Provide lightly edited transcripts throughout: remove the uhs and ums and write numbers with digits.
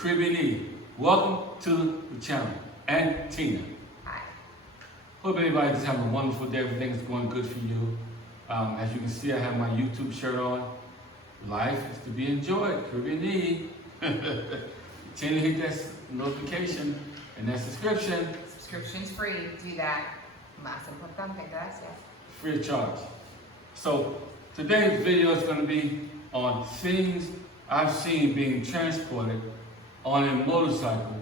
Caribbean E. Welcome to the channel. And Tina. Hi. Hope everybody just having a wonderful day. Everything's going good for you. As you can see, I have my YouTube shirt on. Life is to be enjoyed. Caribbean E. Tina, hit that notification and that subscription. Subscription's free. Do that. Más importante, gracias. Free of charge. So today's video is going to be on things I've seen being transported on a motorcycle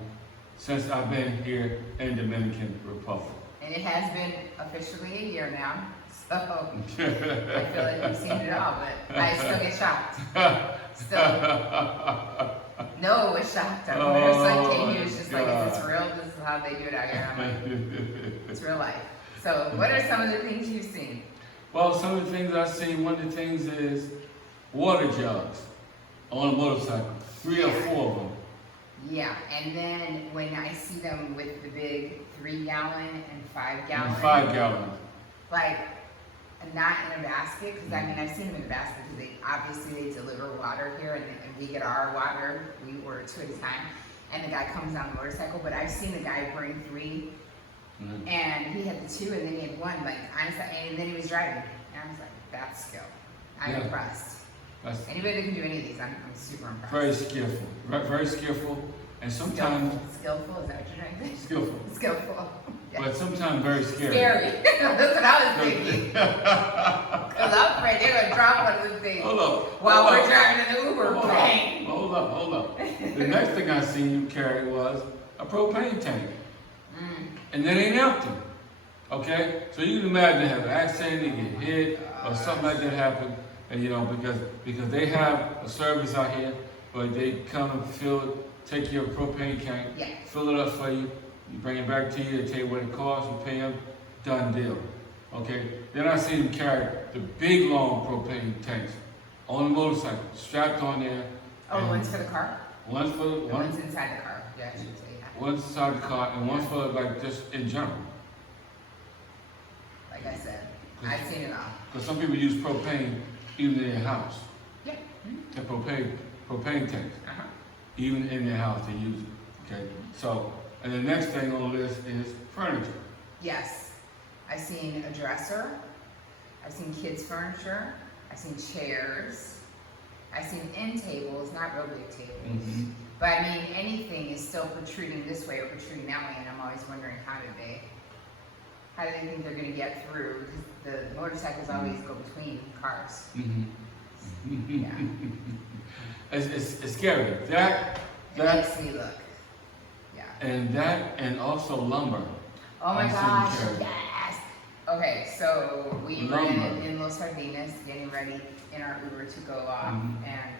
since I've been here in Dominican Republic. And it has been officially a year now, so I feel like you've seen it all, but I still get shocked. Still. No, was shocked. When her son came here, it was just like, is this real? This is how they do it out here. I'm like, it's real life. So what are some of the things you've seen? Well, some of the things I've seen, one of the things is water jugs on a motorcycle, 3 or 4 of them. Yeah, and then when I see them with the big 3-gallon and 5-gallon. 5-gallon. Like, not in a basket, because I mean, I've seen them in a basket, because obviously they deliver water here, and we get our water, we order 2 at a time, and the guy comes on a motorcycle, but I've seen the guy bring 3, and he had the 2, and then he had 1, like, honestly, and then he was driving, and I was like, that's skill. I'm impressed. Anybody that can do any of these, I'm super impressed. Very skillful, very skillful, and sometimes... Skillful, is that what you're trying to say? Skillful. Skillful. Yeah. But sometimes very scary. Scary. That's what I was thinking. Because I'm afraid they're going to drop one of those things while we're driving in the Uber. Hold up. The next thing I seen you carry was a propane tank. And that ain't empty. Okay? So you can imagine they have an accident, they get hit, or something like that happen. And you know, because they have a service out here where they come and fill it, take your propane tank, fill it up for you, you bring it back to you, they tell you what it costs, you pay them, done deal. Okay? Then I see them carry the big long propane tanks on the motorcycle, strapped on there. Oh, one's for the car? One's inside the car. Yeah, I should say that. One's inside the car, and one's for like just in general. Like I said, I've seen it all. Because some people use propane even in their house. Yeah. The propane tanks. Even in their house they use it. Okay. So, and the next thing on the list is furniture. Yes. I've seen a dresser. I've seen kids' furniture. I've seen chairs. I've seen end tables, not real big tables. But I mean, anything is still protruding this way or protruding that way, and I'm always wondering how do they think they're going to get through? Because the motorcycles always go between cars. Yeah. It's scary. That makes me look. Yeah. And also lumber. Oh my gosh, yes. Okay, so we were in Los Sardinas getting ready in our Uber to go off, and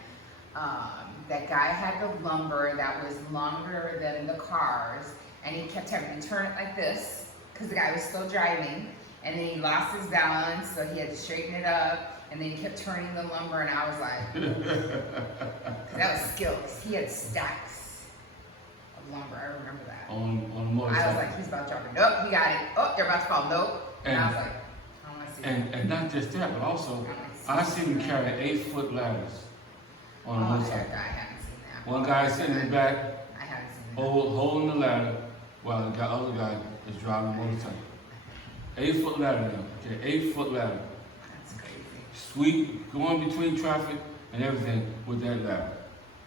that guy had the lumber that was longer than the cars, and he kept having to turn it like this because the guy was still driving, and then he lost his balance, so he had to straighten it up. And then he kept turning the lumber, and I was like, that was skills. He had stacks of lumber. I remember that. On a motorcycle. I was like, he's about to drop it. Nope, he got it. Oh, they're about to fall. Nope. And I was like, I don't want to see that. And not just that, but also, I seen him carry 8-foot ladders on a motorcycle. I haven't seen that. One guy sitting in the back, I haven't seen that. holding the ladder, while the other guy is driving the motorcycle. 8-foot ladder, now. Okay, 8-foot ladder. Sweep, going between traffic and everything with that ladder.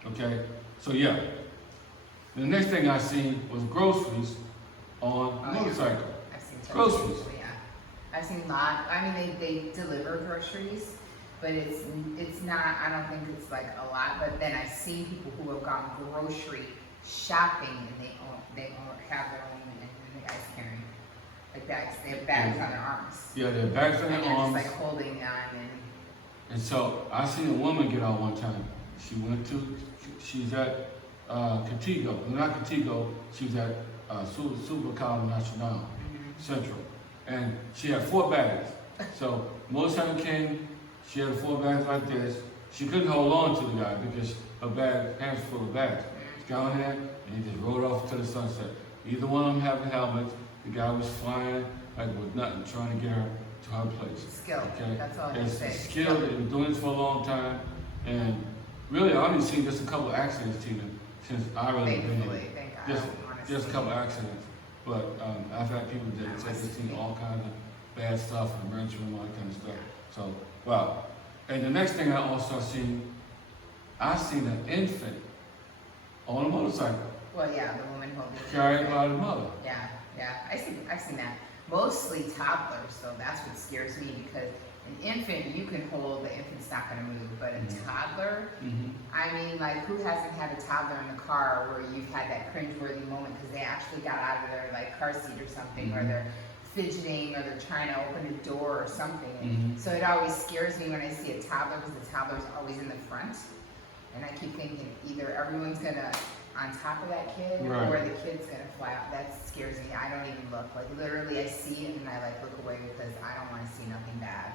Okay? So yeah. The next thing I seen was groceries on a motorcycle. I've seen groceries. Yeah. I've seen I mean, they deliver groceries, but it's not, I don't think it's like a lot, but then I've seen people who have gone grocery shopping and they have their own, and the guy's carrying like bags. They have bags on their arms. Yeah, they have bags on their arms. Just like holding on And so I seen a woman get out one time. She's at Contigo, not Contigo, she was at Supermercado Nacional Central. And she had 4 bags. So motorcycle came, she had 4 bags like this. She couldn't hold on to the guy because her hands full of bags. She got on there and he just rode off to the sunset. Either one of them having helmets, the guy was flying like with nothing, trying to get her to her place. Skill. Okay? That's all I can say. Skill. They've been doing this for a long time. And really, I only seen just a couple of accidents, Tina, since I really been Thankfully, here. thank God. Just a couple accidents, but I've had people that say they've seen all kinds of bad stuff, emergency room, all that kind of stuff. So, wow. And the next thing I also seen an infant on a motorcycle. Well, yeah, the woman holding it. Carried by the mother. Yeah, I've seen that. Mostly toddlers, so that's what scares me because an infant, you can hold, the infant's not gonna move, but a toddler, I mean, like, who hasn't had a toddler in the car where you've had that cringeworthy moment because they actually got out of their, like, car seat or something, or they're fidgeting, or they're trying to open a door or something. So it always scares me when I see a toddler because the toddler's always in the front. And I keep thinking either everyone's gonna on top of that kid or the kid's gonna fly out. That scares me. I don't even look. Like literally I see it and I like look away because I don't wanna see nothing bad.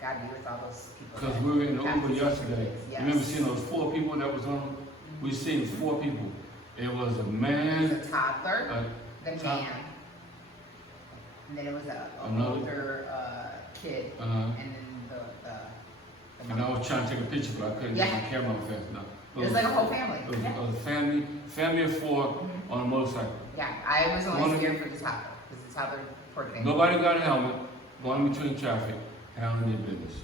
God be with all those people. Because we were in the Uber yesterday. Yes. You remember seeing those 4 people that was on? We seen 4 people. It was a man. It was a toddler, the man. And then it was an older kid, and then the and I was trying to take a picture, but I couldn't get my camera on fast enough. It was like a whole family. It was a family of 4 on a motorcycle. Yeah, I was only scared for the toddler, because the toddler, poor thing. Nobody got a helmet, going between traffic, handling their business.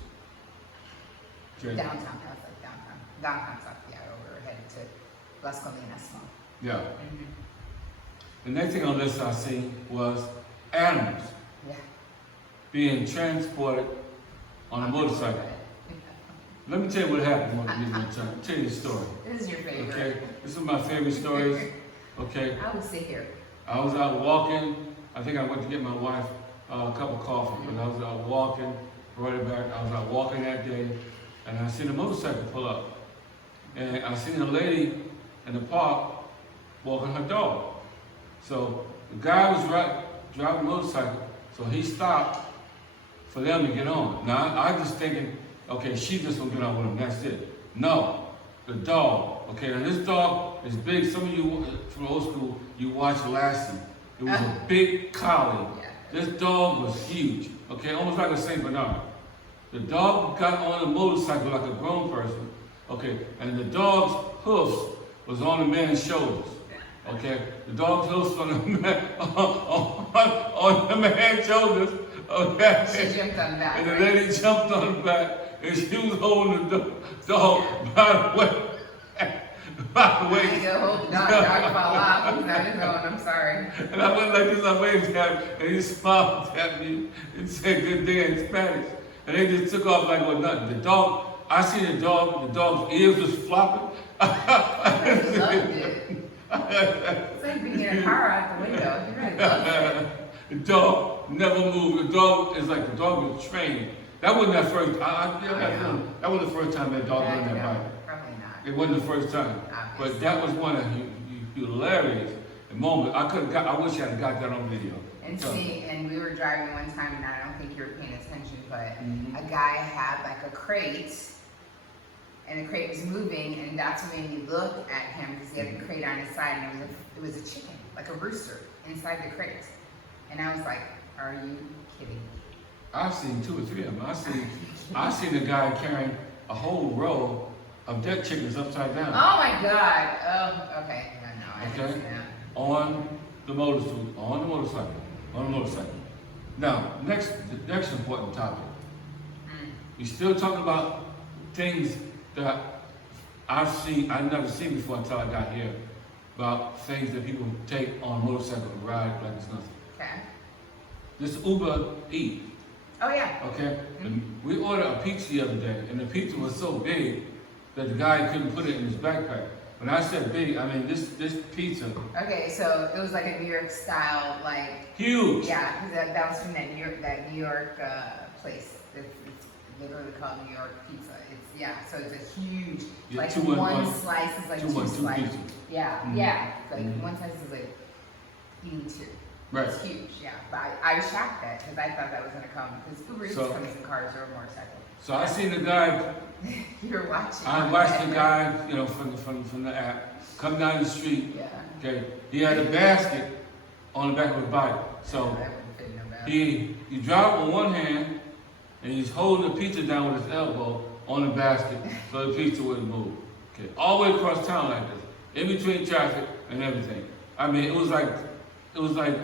Okay. Downtown, I was like downtown. Downtown South, yeah, over headed to Las Colinas. Yeah. The next thing on this I seen was animals being transported on a motorcycle. Let me tell you what happened one time. Tell you the story. This is your favorite. Okay, this is my favorite stories. Okay. I would sit here. I was out walking. I think I went to get my wife a cup of coffee, but I was out walking, brought it back. I was out walking that day, and I seen a motorcycle pull up. And I seen a lady in the park walking her dog. So the guy was driving a motorcycle, so he stopped for them to get on. Now I just thinking, okay, she just gonna get on with him, that's it. No, the dog. Okay, now this dog is big. Some of you from old school, you watched Lassie. It was a big collie. This dog was huge. Okay, almost like a Saint Bernard. The dog got on a motorcycle like a grown person. Okay, and the dog's hoofs was on the man's shoulders. Okay, the dog's hoofs on the man's shoulders. Okay, She jumped on the back. and the lady jumped on the back, and she was holding the dog by the way. By the way. I go hold the dog. Dog fall off. He's not his own. I'm sorry. And I went like this, I waved at him, and he smiled at me and said good day in Spanish. And they just took off like what nothing. The dog, I see the dog's ears was flopping. I loved it. It's like being in a car out the window. You really loved it. The dog never moved. The dog was trained. That wasn't that first. That wasn't the first time that dog went on that bike. Probably not. It wasn't the first time. But that was one of the hilarious moments. I wish I had got that on video. And see, and we were driving one time, and I don't think you were paying attention, but a guy had like a crate, and the crate was moving, and that's what made me look at him because he had a crate on his side, and it was a chicken, like a rooster, inside the crate. And I was like, are you kidding? I've seen 2 or 3 of them. I seen a guy carrying a whole row of dead chickens upside down. Oh my God. Oh, okay. No, I didn't see that. On the motorcycle. Now, the next important topic. We're still talking about things that I've never seen before until I got here. About things that people take on motorcycle to ride like it's nothing. Okay. This Uber Eats. Oh yeah. Okay? And we ordered a pizza the other day, and the pizza was so big that the guy couldn't put it in his backpack. When I said big, I mean this pizza. Okay, so it was like a New York style, like huge. Yeah, because that was from that New York place. It's literally called New York pizza. So it's a huge, like one slice is like 2 slices. Yeah. Like one slice is like eating 2. Right. It's huge, yeah. But I was shocked at because I thought that was gonna come because Uber Eats comes in cars or a motorcycle. So I seen the guy. You were watching. I watched the guy, from the app, come down the street. Yeah. Okay. He had a basket on the back of his bike. So he drive with one hand and he's holding the pizza down with his elbow on the basket so the pizza wouldn't move. Okay. All the way across town like this. in between traffic and everything. I mean, it was like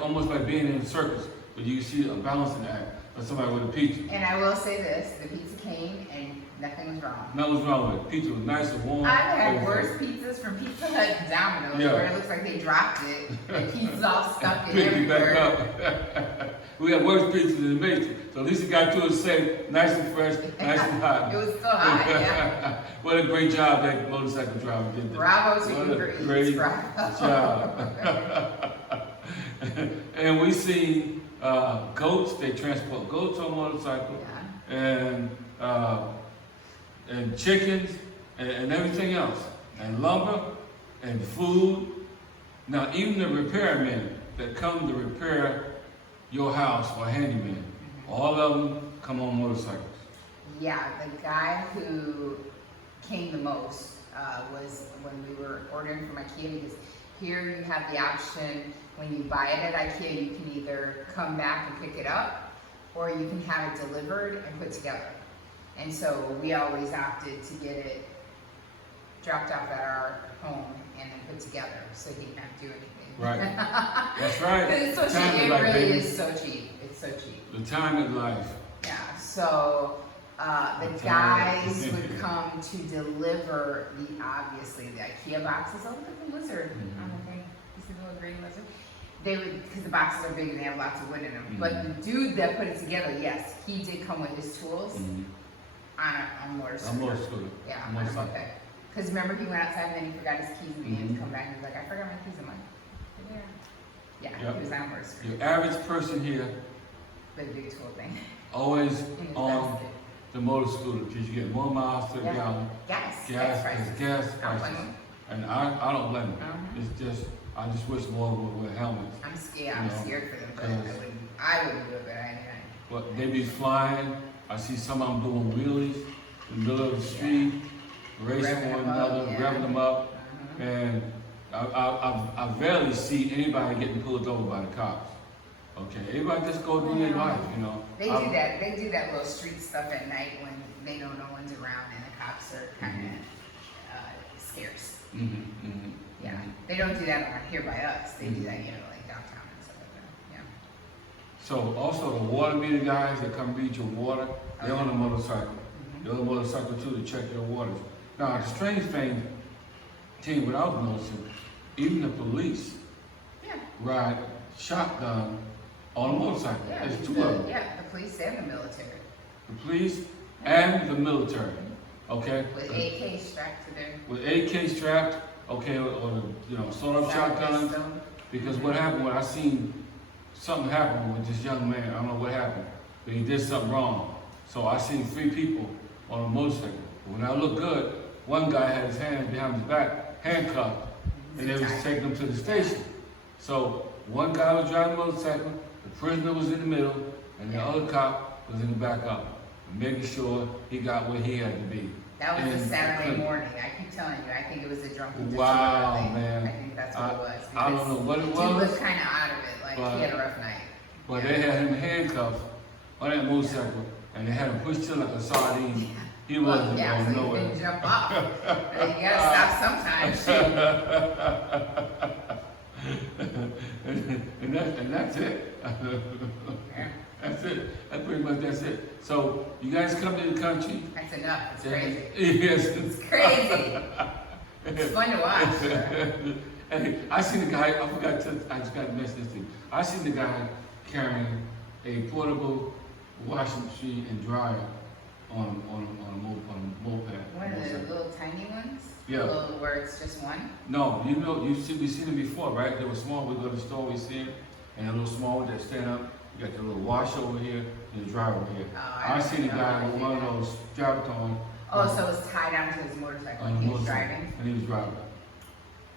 almost like being in a circus, where you see a balancing act of somebody with a pizza. And I will say this, the pizza came and nothing was wrong. Nothing was wrong with it. Pizza was nice and warm. I've had worse pizzas from Pizza Hut and Domino's where it looks like they dropped it, and pizza's all stuck in everywhere. Back up. We had worse pizzas than the Mason, so at least it got to us safe, nice and fresh, nice and hot. It was so hot, yeah. What a great job that motorcycle driver did there. Bravo to you, great bravo. job. And we see goats. They transport goats on motorcycle, and chickens and everything else, and lumber and food. Now even the repairmen that come to repair your house or handyman, all of them come on motorcycles. Yeah, the guy who came the most was when we were ordering from IKEA, because here you have the option when you buy it at IKEA, you can either come back and pick it up, or you can have it delivered and put together. And so we always opted to get it dropped off at our home and then put together, so he didn't have to do anything. Right. That's right. It's so cheap. It really is so cheap. It's so cheap. The time in life. Yeah. So the guys would come to deliver obviously the IKEA boxes. Oh, look at the lizard on the thing. You see the little green lizard? They would, because the boxes are big and they have lots of wood in them. But the dude that put it together, yes, he did come with his tools on a motorcycle. A motorcycle. Yeah, on a moped. Because remember, he went outside and then he forgot his keys and he had to come back and he was like, I forgot my keys in mine. Yeah, he was on a motorcycle. Your average person here, with a big tool thing. always on the motor scooter, because you get more miles to the gallon. Gas Prices. And I don't blame them. It's just, I just wish more would wear helmets. I'm scared. I'm scared for them, but I wouldn't do it, but I. But they be flying. I see some of them doing wheelies in the middle of the street, racing one another, revving them up, and I rarely see anybody getting pulled over by the cops. Okay, everybody just go do their life, you know. They do that. They do that little street stuff at night when they know no one's around and the cops are kind of scarce. Yeah, they don't do that around here by us. They do that, you know, like downtown and stuff like that. Yeah. So also the water meter guys that come read your water, they're on a motorcycle. They're on a motorcycle too to check your waters. Now the strange thing, what I was noticing, even the police ride shotgun on a motorcycle. There's two of them. Yeah, the police and the military. The police and the military. Okay. With AK strapped to their. With AK strapped, okay, or you know, sort of shotguns. Because what happened when I seen something happen with this young man, I don't know what happened, but he did something wrong. So I seen 3 people on a motorcycle. When I looked good, one guy had his hands behind his back, handcuffed, and they was taking him to the station. So one guy was driving a motorcycle, the prisoner was in the middle, and the other cop was in the back up, making sure he got where he had to be. That was a Saturday morning. I keep telling you, I think it was a drunken thing. Man. I think that's what it was. I don't know what it was. He was kind of out of it, like he had a rough night. But they had him handcuffed on that motorcycle, and they had him pushed to like a sardine. He wasn't going nowhere. He didn't jump off. You gotta stop sometimes. and that's it. That's it. That's pretty much that's it. So you guys come to the country. That's enough. It's crazy. Yes. It's crazy. It's fun to watch. Hey, I seen the guy. I just got to mention this thing. I seen the guy carrying a portable washing machine and dryer on a moped. One of the little tiny ones? Yeah. The little where it's just one? No, you know, we've seen them before, right? They were small. We go to the store, we see them, and a little small one that stand up. You got the little wash over here and the dryer over here. I seen a guy with one of those strapped on. Oh, so it was tied onto his motorcycle and he was driving? And he was driving.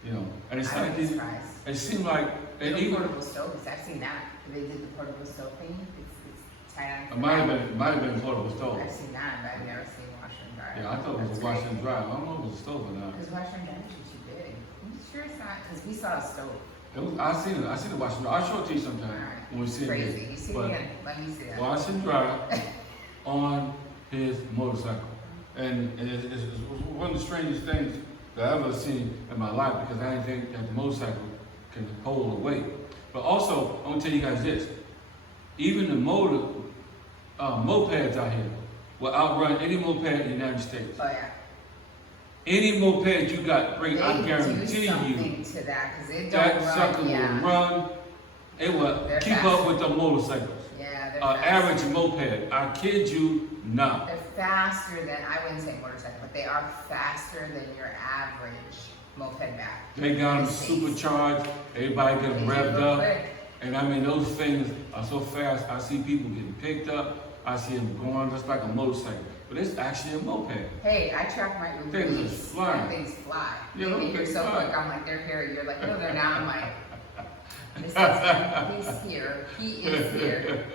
You know, and it's like it seemed like even portable stoves. I've seen that. They did the portable stove thing. It's tied on. It might have been a portable stove. I've seen that, but I've never seen washer and dryer. Yeah, I thought it was a washer and dryer. I don't know if it was a stove or not. Because washer and dryer is too big. I'm sure it's not, because we saw a stove. I seen the washer and dryer. I'll show it to you sometime when we see it. Crazy. You see it again? Let me see that. Wash and dry on his motorcycle. And it's one of the strangest things that I've ever seen in my life because I didn't think that the motorcycle can hold the weight. But also, I'm gonna tell you guys this: even the mopeds out here will outrun any moped in the United States. Oh yeah. Any moped you got, I guarantee do something you, to that because it don't that run. sucker will run. It will They're keep fast. up with the motorcycles. Yeah, they're Average moped, I kid you not. They're faster than, I wouldn't say motorcycle, but they are faster than your average moped back. They got them supercharged. Everybody get them revved up. Quick. And I mean, those things are so fast. I see people getting picked up. I see them going just like a motorcycle. But it's actually a moped. Hey, I track my Uber Things are Eats. flying. Things fly. Yeah, They those get here things so fly. quick. I'm like, they're here. You're like, no, they're not. I'm like, this is he's here. He is here.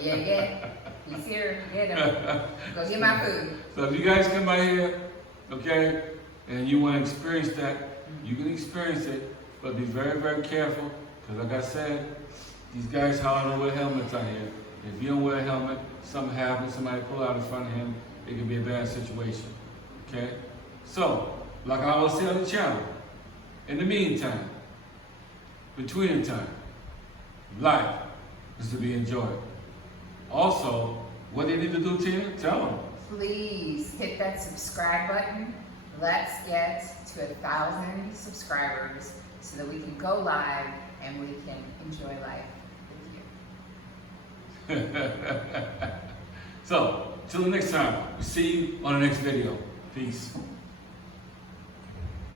Yeah. He's here. Get him. Go get my food. So if you guys come by here, okay, and you want to experience that, you can experience it, but be very, very careful. Because like I said, these guys hardly don't wear helmets out here. If you don't wear a helmet, something happens, somebody pull out in front of him, it can be a bad situation. Okay? So, like I always say on the channel, in the meantime, between the time, life is to be enjoyed. Also, what they need to do, Tina, tell them. Please hit that subscribe button. Let's get to 1,000 subscribers so that we can go live and we can enjoy life with you. So, till the next time, we'll see you on the next video. Peace.